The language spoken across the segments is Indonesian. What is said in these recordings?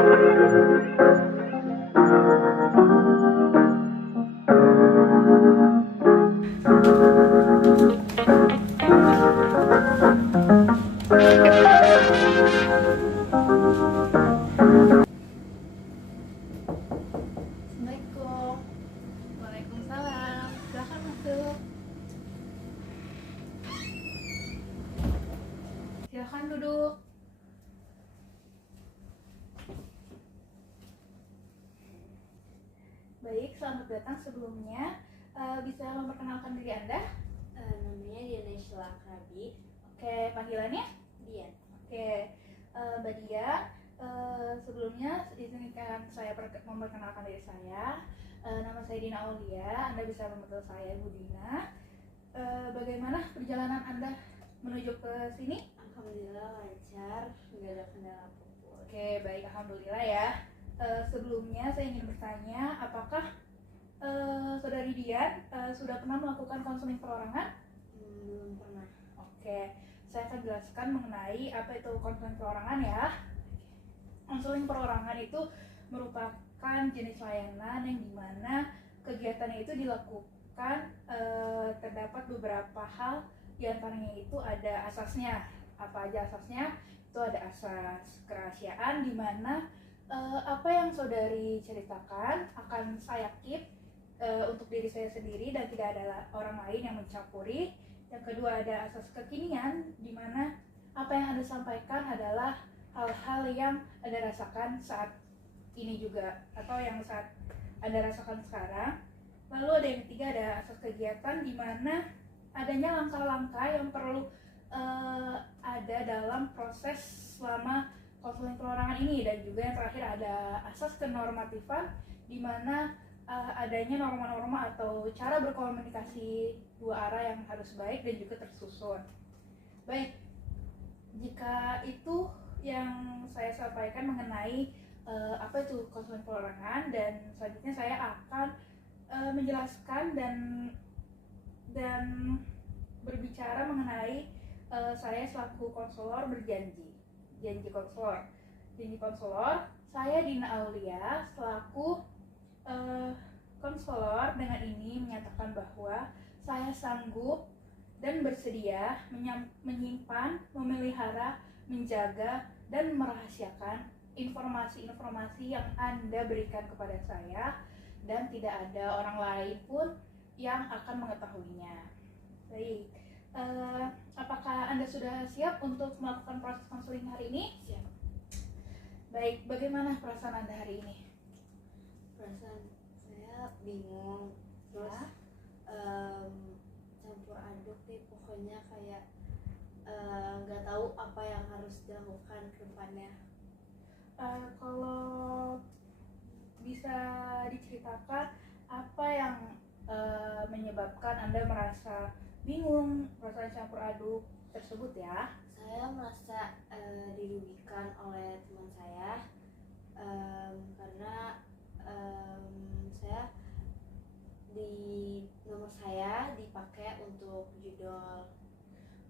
Assalamualaikum. Waalaikumsalam. Silakan masuk. Silakan duduk. Baik, selamat datang sebelumnya. Bisa memperkenalkan diri Anda? Namanya Diana Sheila Krabi. Oke, panggilannya? Dian. Oke, Mbak Dia. Sebelumnya izinkan saya memperkenalkan diri saya. Nama saya Dina Aulia. Anda bisa memanggil saya Ibu Dina. Bagaimana perjalanan Anda menuju ke sini? Alhamdulillah lancar, nggak ada kendala apapun. Oke, baik, alhamdulillah ya. Sebelumnya saya ingin bertanya, apakah Saudari Dian sudah pernah melakukan konseling perorangan? Belum pernah. Oke, saya akan jelaskan mengenai apa itu konseling perorangan ya. Konseling perorangan itu merupakan jenis layanan yang dimana kegiatannya itu dilakukan terdapat beberapa hal, diantaranya itu ada asasnya. Apa aja asasnya? Itu ada asas kerahasiaan, dimana apa yang saudari ceritakan akan saya keep untuk diri saya sendiri dan tidak ada orang lain yang mencampuri. Yang kedua ada asas kekinian, dimana apa yang Anda sampaikan adalah hal-hal yang Anda rasakan saat ini juga, atau yang saat Anda rasakan sekarang. Lalu ada yang ketiga, ada asas kegiatan, dimana adanya langkah-langkah yang perlu ada dalam proses selama konseling perorangan ini. Dan juga yang terakhir ada asas kenormatifan, di mana adanya norma-norma atau cara berkomunikasi dua arah yang harus baik dan juga tersusun. Baik, jika itu yang saya sampaikan mengenai apa itu konseling perorangan, dan selanjutnya saya akan menjelaskan dan berbicara mengenai saya selaku konselor janji konselor. Saya Dina Aulia selaku konselor dengan ini menyatakan bahwa saya sanggup dan bersedia menyimpan, memelihara, menjaga, dan merahasiakan informasi-informasi yang Anda berikan kepada saya, dan tidak ada orang lain pun yang akan mengetahuinya. Baik, apakah Anda sudah siap untuk melakukan proses konseling hari ini? Siap. Baik, bagaimana perasaan Anda hari ini? Perasaan saya bingung, terus campur aduk nih, pokoknya kayak nggak tahu apa yang harus dilakukan ke depannya. Kalau bisa diceritakan apa yang menyebabkan Anda merasa bingung, merasa campur aduk tersebut ya? Saya merasa dirugikan oleh teman saya karena saya nomor saya dipakai untuk judol.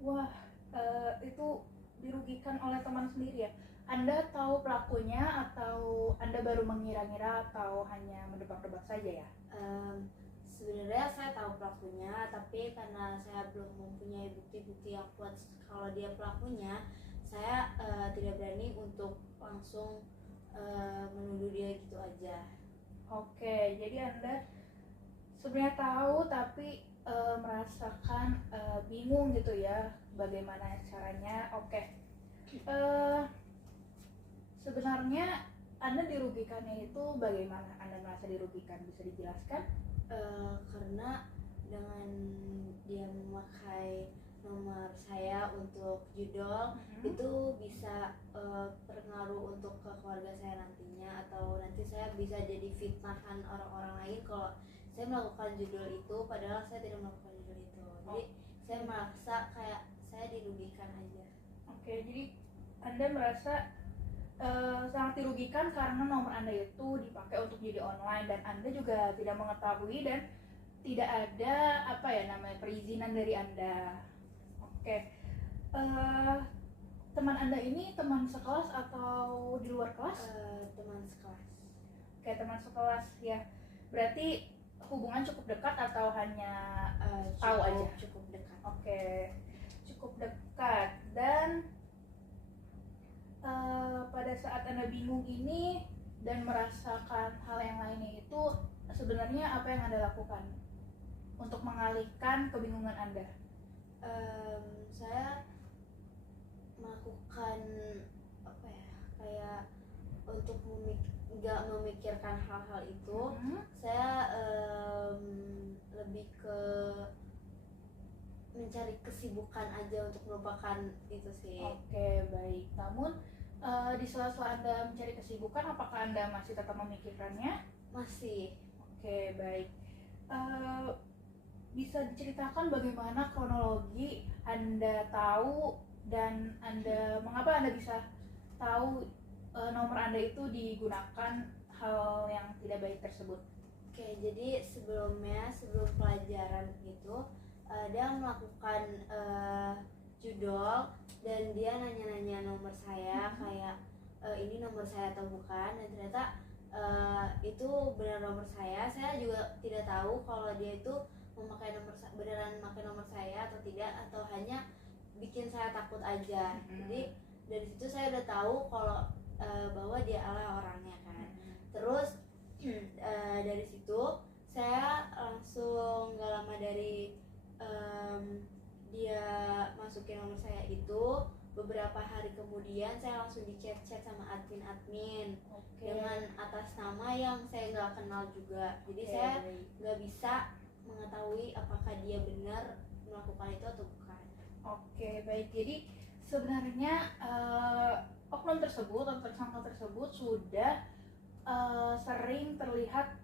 Wah, itu dirugikan oleh teman sendiri ya? Anda tahu pelakunya atau Anda baru mengira-ngira atau hanya mendebak-debak saja ya? Sebenarnya saya tahu pelakunya, tapi karena saya belum mempunyai bukti-bukti yang kuat kalau dia pelakunya, saya tidak berani untuk langsung menuduh dia gitu aja. Oke, jadi Anda sebenarnya tahu tapi merasakan bingung gitu ya, bagaimana caranya. Oke, sebenarnya Anda dirugikannya itu bagaimana? Anda merasa dirugikan, bisa dijelaskan? Karena dengan dia memakai nomor saya untuk judol, itu bisa berpengaruh untuk ke keluarga saya nantinya, atau nanti saya bisa jadi fitnahan orang-orang lain kalau saya melakukan judul itu padahal saya tidak melakukan judul itu. Jadi saya merasa kayak saya dirugikan aja. Oke, jadi Anda merasa sangat dirugikan karena nomor Anda itu dipakai untuk judi online dan Anda juga tidak mengetahui dan tidak ada perizinan dari Anda. Oke, teman Anda ini teman sekelas atau di luar kelas? Teman sekelas. Kayak teman sekelas ya. Berarti hubungan cukup dekat atau hanya tahu aja? Cukup dekat. Oke, cukup dekat. Dan pada saat Anda bingung ini dan merasakan hal yang lainnya itu, sebenarnya apa yang Anda lakukan untuk mengalihkan kebingungan Anda? Saya melakukan apa ya, kayak untuk nggak memikirkan hal-hal itu. Saya lebih ke mencari kesibukan aja untuk melupakan itu sih. Oke, baik. Namun di sela-sela Anda mencari kesibukan, apakah Anda masih tetap memikirkannya? Masih. Oke, baik. Bisa diceritakan bagaimana kronologi Anda tahu dan mengapa Anda bisa tahu nomor Anda itu digunakan hal yang tidak baik tersebut? Oke, jadi sebelum pelajaran itu dia melakukan judol dan dia nanya-nanya nomor saya, kayak ini nomor saya atau bukan, dan ternyata itu benar nomor saya. Saya juga tidak tahu kalau dia itu beneran memakai nomor saya atau tidak, atau hanya bikin saya takut aja. Jadi dari situ saya udah tahu kalau bahwa dia adalah orangnya kan. Terus dari situ saya langsung gak lama dari dia masukin nomor saya itu, beberapa hari kemudian saya langsung di chat sama admin dengan atas nama yang saya nggak kenal juga. Jadi saya nggak bisa mengetahui apakah dia benar melakukan itu atau bukan. Oke, baik. Jadi sebenarnya oknum tersebut atau tersangka tersebut sudah sering terlihat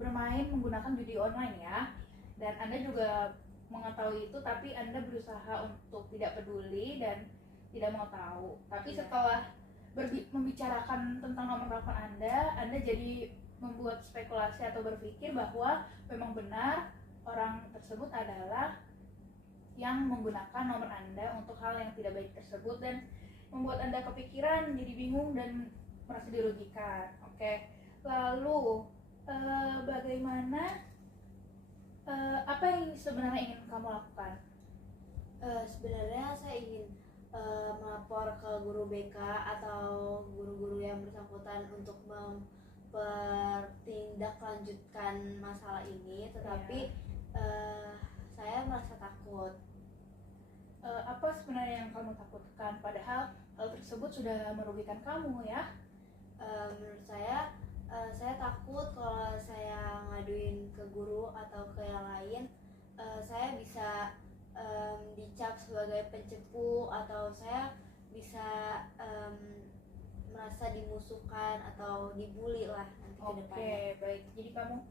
bermain menggunakan judi online ya, dan Anda juga mengetahui itu, tapi Anda berusaha untuk tidak peduli dan tidak mau tahu. Tapi setelah membicarakan tentang nomor telepon Anda jadi membuat spekulasi atau berpikir bahwa memang benar orang tersebut adalah yang menggunakan nomor Anda untuk hal yang tidak baik tersebut, dan membuat Anda kepikiran, jadi bingung dan merasa dirugikan. Oke, lalu bagaimana, apa yang sebenarnya ingin kamu lakukan? Sebenarnya saya ingin melapor ke guru BK atau guru-guru yang bersangkutan untuk mempertindaklanjutkan masalah ini, tetapi saya merasa takut. Apa sebenarnya yang kamu takutkan, padahal hal tersebut sudah merugikan kamu ya? Menurut saya takut kalau saya ngaduin ke guru atau ke yang lain, saya bisa dicap sebagai pencepu, atau saya bisa merasa dimusuhkan atau dibully lah nanti ke depannya. Oke, baik. Jadi kamu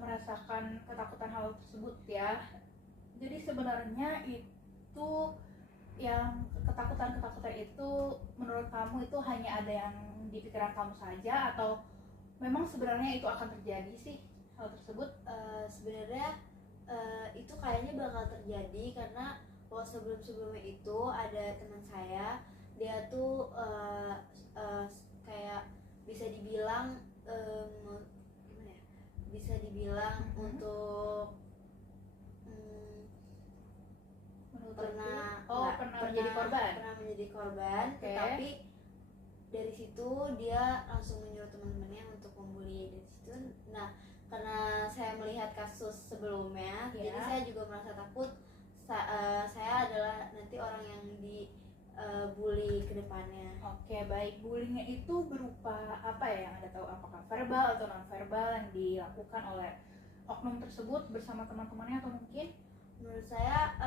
merasakan ketakutan hal tersebut ya. Jadi sebenarnya itu yang ketakutan itu menurut kamu itu hanya ada yang di pikiran kamu saja, atau memang sebenarnya itu akan terjadi sih hal tersebut? Sebenarnya itu kayaknya bakal terjadi, karena sebelumnya itu ada teman saya, dia tuh kayak bisa dibilang gimana ya? Bisa dibilang untuk pernah menjadi korban. Pernah menjadi korban, tetapi dari situ dia langsung menyuruh teman-temannya untuk membuli dari situ. Nah, karena saya melihat kasus sebelumnya, jadi saya juga merasa takut saya adalah nanti orang yang dibully ke depannya. Oke, baik. Bullyingnya itu berupa apa ya yang Anda tahu? Apakah verbal atau non verbal yang dilakukan oleh oknum tersebut bersama teman-temannya, atau mungkin? Menurut saya,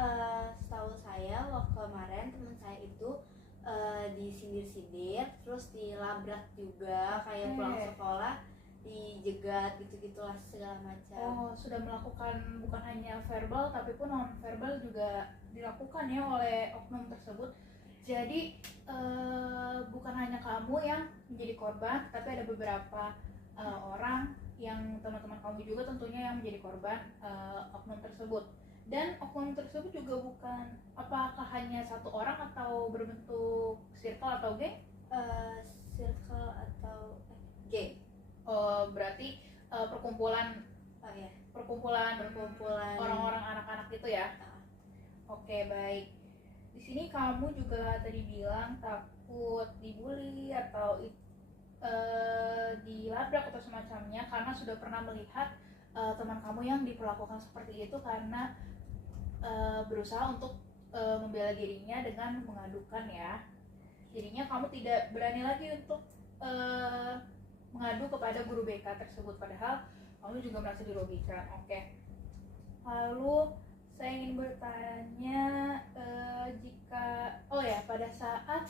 setahu saya waktu kemarin teman saya itu disindir-sindir, terus dilabrak juga, kayak pulang sekolah dijegat gitu-gitulah segala macam. Oh, sudah melakukan bukan hanya verbal tapi pun non verbal juga dilakukan ya oleh oknum tersebut. Jadi bukan hanya kamu yang menjadi korban, tapi ada beberapa orang yang teman-teman kamu juga tentunya yang menjadi korban oknum tersebut. Dan oknum tersebut juga bukan, apakah hanya satu orang atau berbentuk circle atau geng? Circle atau geng. Berarti perkumpulan Oh ya, perkumpulan perkumpulan orang-orang anak-anak itu ya. Oke, baik. Di sini kamu juga tadi bilang takut dibully atau dilabrak atau semacamnya karena sudah pernah melihat teman kamu yang diperlakukan seperti itu karena berusaha untuk membela dirinya dengan mengadukan ya. Jadinya kamu tidak berani lagi untuk mengadu kepada guru BK tersebut, padahal kamu juga merasa dirugikan. Oke. Lalu saya ingin bertanya, jika pada saat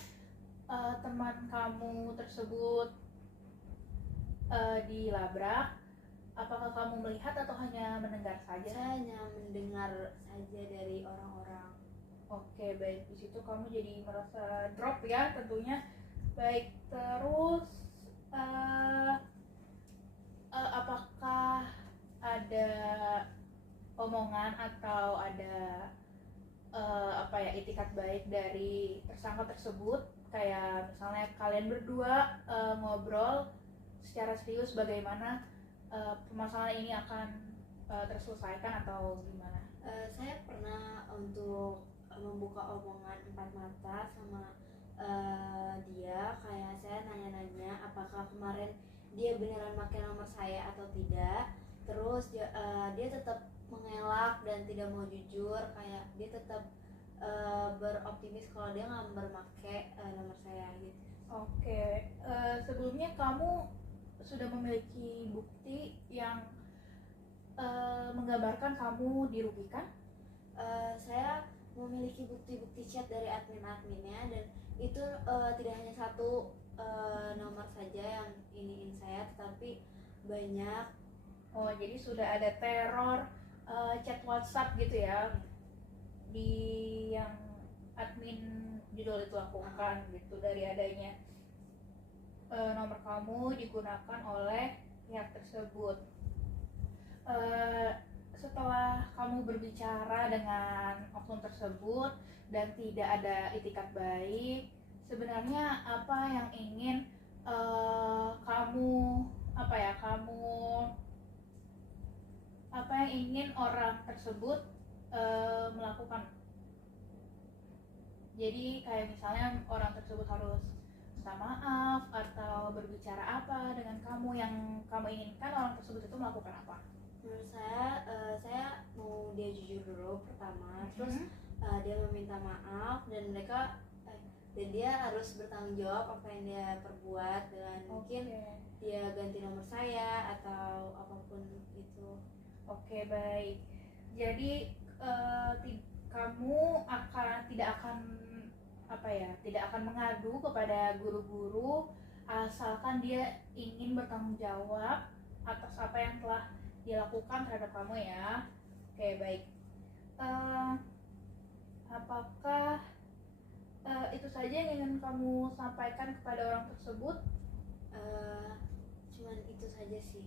teman kamu tersebut dilabrak, apakah kamu melihat atau hanya mendengar saja? saya hanya mendengar saja dari orang-orang. Oke, baik. Di situ kamu jadi merasa drop ya tentunya. Baik, terus apakah ada omongan atau ada itikat baik dari tersangka tersebut, kayak misalnya kalian berdua ngobrol secara serius bagaimana permasalahan ini akan terselesaikan atau gimana? Saya pernah untuk membuka omongan empat mata sama dia, kayak saya nanya-nanya apakah kemarin dia beneran pakai nomor saya atau tidak. Terus dia tetap mengelak dan tidak mau jujur, kayak dia tetap beroptimis kalau dia nggak berpakai nomor saya gitu. Oke, sebelumnya kamu sudah memiliki bukti yang menggambarkan kamu dirugikan? Saya memiliki bukti-bukti chat dari admin-adminnya, dan itu tidak hanya satu nomor saja yang iniin saya, tetapi banyak. Oh, jadi sudah ada teror chat WhatsApp gitu ya, di yang admin judul itu lakukan gitu, dari adanya nomor kamu digunakan oleh pihak tersebut. Setelah kamu berbicara dengan oknum tersebut dan tidak ada itikat baik, sebenarnya apa yang ingin orang tersebut melakukan? Jadi kayak misalnya orang tersebut harus minta maaf atau berbicara apa dengan kamu, yang kamu inginkan orang tersebut itu melakukan apa? Menurut saya mau dia jujur dulu pertama, terus dia meminta maaf, dan dan dia harus bertanggung jawab apa yang dia perbuat, dengan mungkin dia ganti nomor saya atau apapun itu. Oke, baik. Jadi kamu tidak akan mengadu kepada guru-guru asalkan dia ingin bertanggung jawab atas apa yang telah dilakukan terhadap kamu ya. Oke, baik. Apakah itu saja yang ingin kamu sampaikan kepada orang tersebut? Cuman itu saja sih.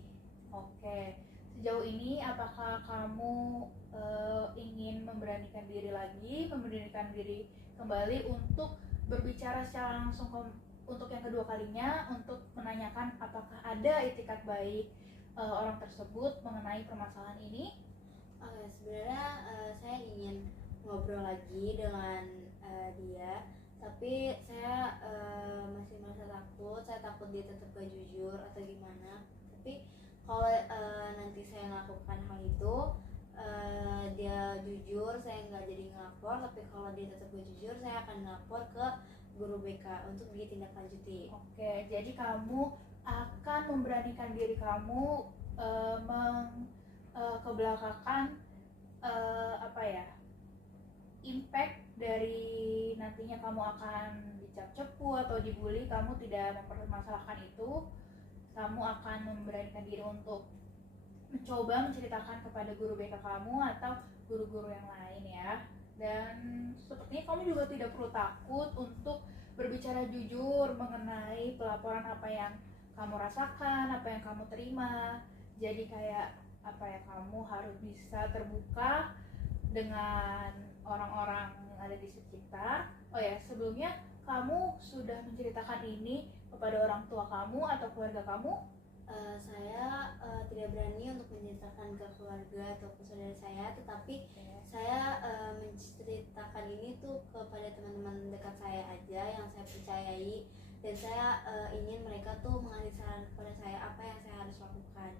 Oke. Sejauh ini apakah kamu ingin memberanikan diri kembali untuk berbicara secara langsung untuk yang kedua kalinya, untuk menanyakan apakah ada itikat baik orang tersebut mengenai permasalahan ini? Sebenarnya saya ingin ngobrol lagi dengan dia, tapi saya masih merasa takut. Saya takut dia tetap gak jujur atau gimana. Tapi kalau nanti saya melakukan hal itu, dia jujur, saya nggak jadi ngelapor. Tapi kalau dia tetap gak jujur, saya akan ngelapor ke guru BK untuk ditindaklanjuti. Oke, jadi kamu akan memberanikan diri kamu kebelakangkan impact dari nantinya kamu akan dicap cepu atau dibully. Kamu tidak mempermasalahkan itu, kamu akan memberanikan diri untuk mencoba menceritakan kepada guru BK kamu atau guru-guru yang lain ya. Dan sepertinya kamu juga tidak perlu takut untuk berbicara jujur mengenai pelaporan apa yang kamu rasakan, apa yang kamu terima. Jadi kayak kamu harus bisa terbuka dengan orang-orang yang ada di sekitar. Oh ya, sebelumnya kamu sudah menceritakan ini kepada orang tua kamu atau keluarga kamu? Saya tidak berani untuk menceritakan ke keluarga atau ke saudara saya, tetapi saya menceritakan ini tuh kepada teman-teman dekat saya aja yang saya percayai, dan saya ingin mereka tuh mengasih saran kepada saya apa yang saya harus lakukan.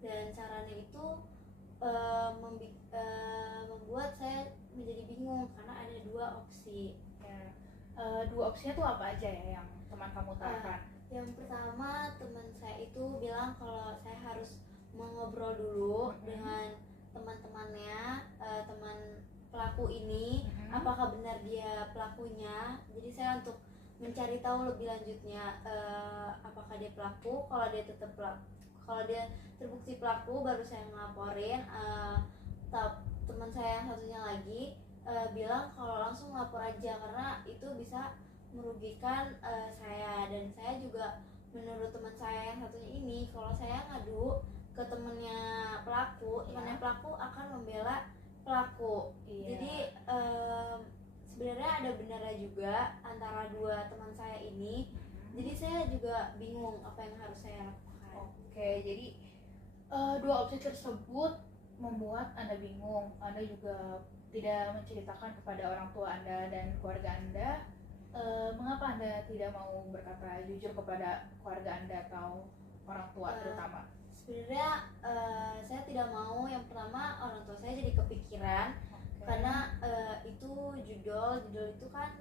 Dan sarannya itu membuat saya menjadi bingung karena ada dua opsi. Ya. Dua opsinya tuh apa aja ya yang teman kamu utarakan? Yang pertama, teman saya itu bilang kalau saya harus mengobrol dulu dengan teman-temannya, teman pelaku ini, apakah benar dia pelakunya. Jadi saya untuk mencari tahu lebih lanjutnya, apakah dia pelaku. Kalau dia terbukti pelaku, baru saya ngelaporin. Teman saya yang satunya lagi bilang kalau langsung lapor aja karena itu bisa merugikan saya, dan saya juga menurut teman saya yang satunya ini, kalau saya ngadu ke temannya pelaku akan membela pelaku. Jadi sebenarnya ada benarnya juga antara dua teman saya ini. Jadi saya juga bingung apa yang harus saya lakukan. Oke, jadi dua opsi tersebut membuat Anda bingung. Anda juga tidak menceritakan kepada orang tua Anda dan keluarga Anda. Mengapa Anda tidak mau berkata jujur kepada keluarga Anda atau orang tua terutama? Sebenarnya saya tidak mau. Yang pertama, orang tua saya jadi kepikiran karena itu judul itu kan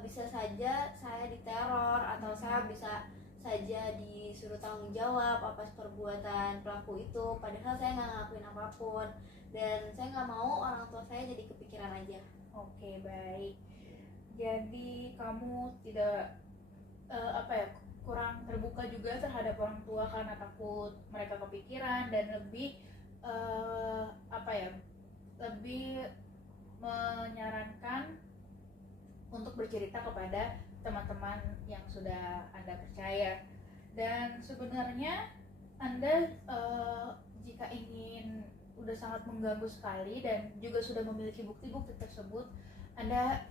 bisa saja saya diteror atau saya bisa saja disuruh tanggung jawab atas perbuatan pelaku itu, padahal saya nggak ngelakuin apapun, dan saya nggak mau orang tua saya jadi kepikiran aja. Oke, baik. Jadi kamu tidak kurang terbuka juga terhadap orang tua karena takut mereka kepikiran dan lebih lebih menyarankan untuk bercerita kepada teman-teman yang sudah Anda percaya. Dan sebenarnya Anda jika ingin udah sangat mengganggu sekali dan juga sudah memiliki bukti-bukti tersebut, Anda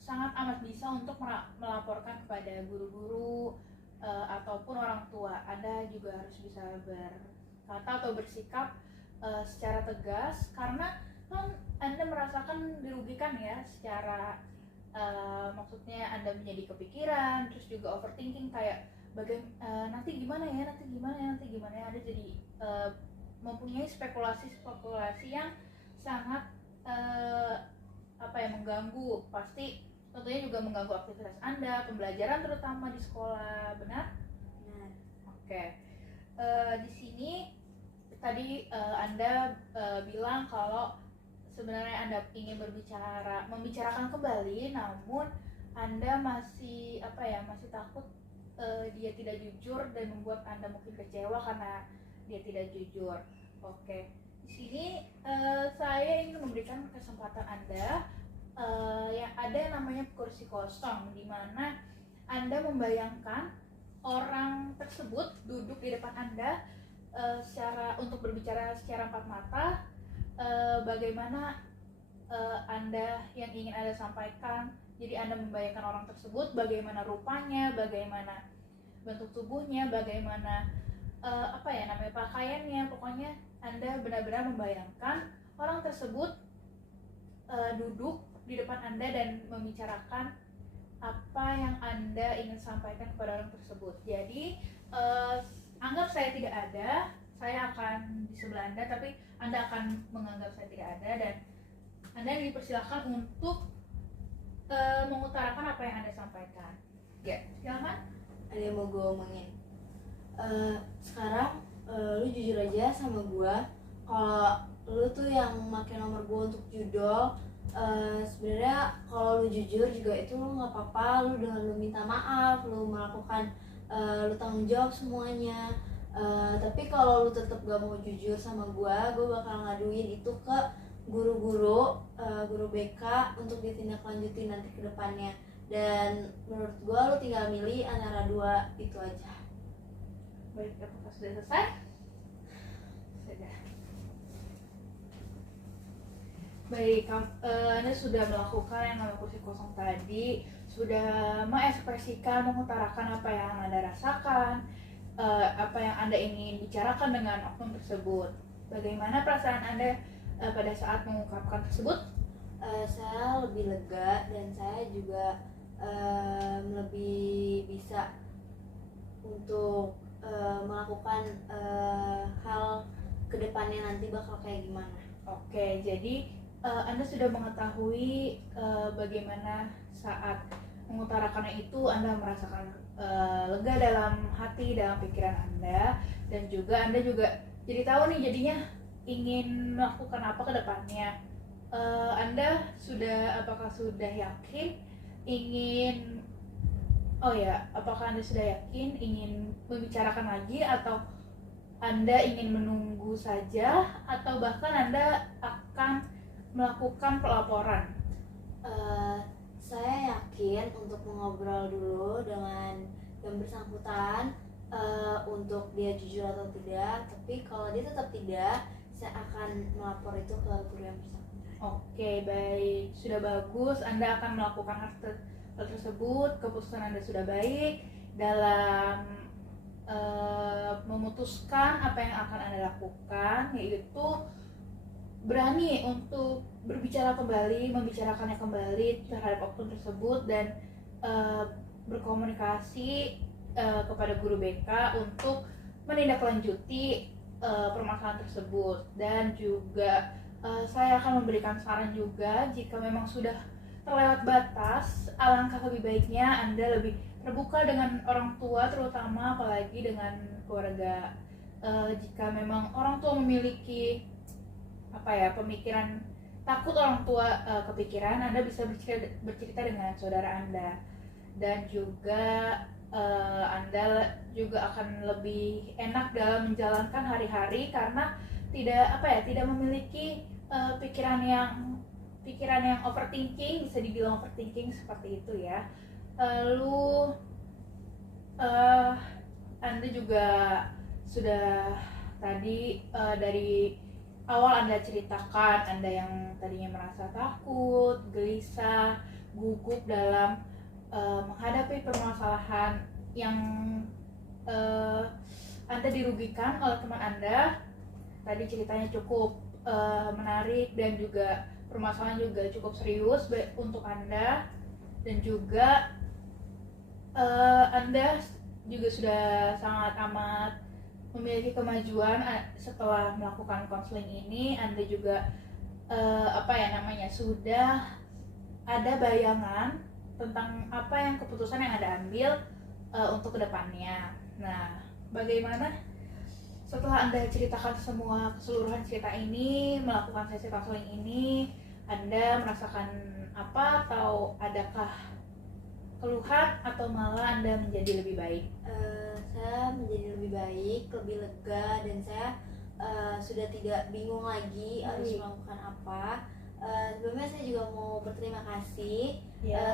sangat amat bisa untuk melaporkan kepada guru-guru ataupun orang tua. Anda juga harus bisa berkata atau bersikap secara tegas, karena kan Anda merasakan dirugikan ya secara maksudnya Anda menjadi kepikiran, terus juga overthinking kayak nanti gimana ya, Anda jadi mempunyai spekulasi yang sangat mengganggu. Pasti tentunya juga mengganggu aktivitas Anda, pembelajaran terutama di sekolah, benar? Benar. Oke. Di sini tadi Anda bilang kalau sebenarnya Anda ingin membicarakan kembali, namun Anda masih takut dia tidak jujur dan membuat Anda mungkin kecewa karena dia tidak jujur. Oke. Di sini saya ingin memberikan kesempatan Anda yang ada yang namanya kursi kosong, di mana Anda membayangkan orang tersebut duduk di depan Anda untuk berbicara secara empat mata. Bagaimana Anda yang ingin Anda sampaikan. Jadi Anda membayangkan orang tersebut, bagaimana rupanya, bagaimana bentuk tubuhnya, bagaimana pakaiannya. Pokoknya Anda benar-benar membayangkan orang tersebut duduk di depan Anda dan membicarakan apa yang Anda ingin sampaikan kepada orang tersebut. Jadi anggap saya tidak ada, saya akan di sebelah Anda, tapi Anda akan menganggap saya tidak ada, dan Anda dipersilakan untuk mengutarakan apa yang Anda sampaikan. Ya, silakan. Ada yang mau gue omongin. Sekarang lu jujur aja sama gue, kalau lu tuh yang pakai nomor gue untuk judol. Sebenarnya kalau lu jujur juga itu lu nggak apa-apa, lu dengan lu minta maaf, lu melakukan lu tanggung jawab semuanya. Tapi kalau lu tetap gak mau jujur sama gue bakal ngaduin itu ke guru-guru BK untuk ditindaklanjutin nanti ke depannya. Dan menurut gue lu tinggal milih antara dua itu aja. Baik, apakah sudah selesai? Sudah. Baik, Anda sudah melakukan yang namanya kursi kosong tadi, sudah mengekspresikan, mengutarakan apa yang Anda rasakan, apa yang Anda ingin bicarakan dengan oknum tersebut. Bagaimana perasaan Anda pada saat mengungkapkan tersebut? Saya lebih lega dan saya juga lebih bisa untuk melakukan hal kedepannya nanti bakal kayak gimana. Oke, jadi Anda sudah mengetahui bagaimana saat mengutarakannya itu Anda merasakan lega dalam hati, dalam pikiran Anda, dan juga Anda juga jadi tahu nih jadinya ingin melakukan apa ke depannya. Anda apakah sudah yakin ingin apakah Anda sudah yakin ingin membicarakan lagi, atau Anda ingin menunggu saja, atau bahkan Anda akan melakukan pelaporan? Saya yakin untuk mengobrol dulu dengan yang bersangkutan untuk dia jujur atau tidak. Tapi kalau dia tetap tidak, saya akan melapor itu ke guru yang bersangkutan. Oke, baik, sudah bagus. Anda akan melakukan hal tersebut. Keputusan Anda sudah baik dalam memutuskan apa yang akan Anda lakukan, yaitu berani untuk berbicara kembali, membicarakannya kembali terhadap oknum tersebut, dan berkomunikasi kepada guru BK untuk menindaklanjuti permasalahan tersebut. Dan juga saya akan memberikan saran juga, jika memang sudah terlewat batas, alangkah lebih baiknya Anda lebih terbuka dengan orang tua, terutama apalagi dengan keluarga. Jika memang orang tua memiliki pemikiran takut orang tua kepikiran, Anda bisa bercerita dengan saudara Anda, dan juga Anda juga akan lebih enak dalam menjalankan hari-hari karena tidak memiliki pikiran yang overthinking, bisa dibilang overthinking seperti itu ya. Lalu Anda juga sudah tadi dari awal Anda ceritakan Anda yang tadinya merasa takut, gelisah, gugup dalam menghadapi permasalahan yang Anda dirugikan oleh teman Anda. Tadi ceritanya cukup menarik, dan juga permasalahan juga cukup serius untuk Anda, dan juga Anda juga sudah sangat amat memiliki kemajuan setelah melakukan konseling ini. Anda juga sudah ada bayangan tentang apa yang keputusan yang Anda ambil untuk kedepannya. Nah, bagaimana setelah Anda ceritakan semua keseluruhan cerita ini, melakukan sesi konseling ini, Anda merasakan apa, atau adakah keluhan, atau malah Anda menjadi lebih baik? Saya menjadi lebih baik, lebih lega, dan saya sudah tidak bingung lagi harus melakukan apa. Sebelumnya saya juga mau berterima kasih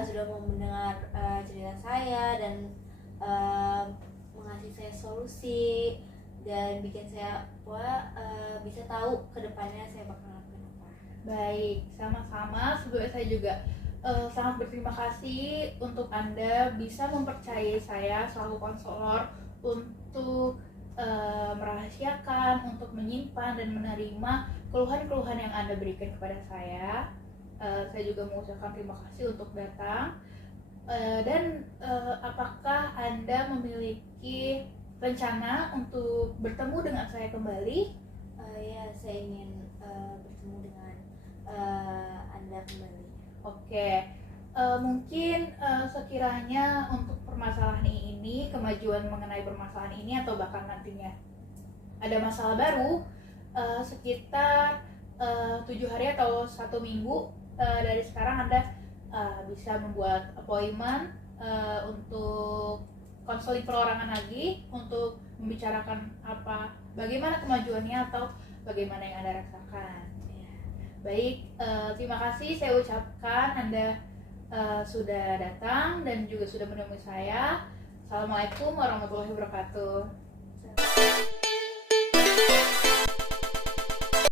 sudah mau mendengar cerita saya dan mengasih saya solusi, dan bikin saya bisa tahu kedepannya saya bakal lakukan apa. Baik, sama-sama. Sebelumnya saya juga sangat berterima kasih untuk Anda bisa mempercayai saya selaku konselor untuk merahasiakan, untuk menyimpan dan menerima keluhan-keluhan yang Anda berikan kepada saya. Saya juga mengucapkan terima kasih untuk datang. Dan apakah Anda memiliki rencana untuk bertemu dengan saya kembali? Ya, saya ingin bertemu dengan Anda kembali. Oke, mungkin sekiranya untuk permasalahan ini, kemajuan mengenai permasalahan ini, atau bahkan nantinya ada masalah baru, sekitar 7 hari atau 1 minggu dari sekarang Anda bisa membuat appointment untuk konseling perorangan lagi, untuk membicarakan bagaimana kemajuannya atau bagaimana yang Anda rasakan. Baik, terima kasih saya ucapkan Anda sudah datang dan juga sudah menemui saya. Assalamualaikum warahmatullahi wabarakatuh.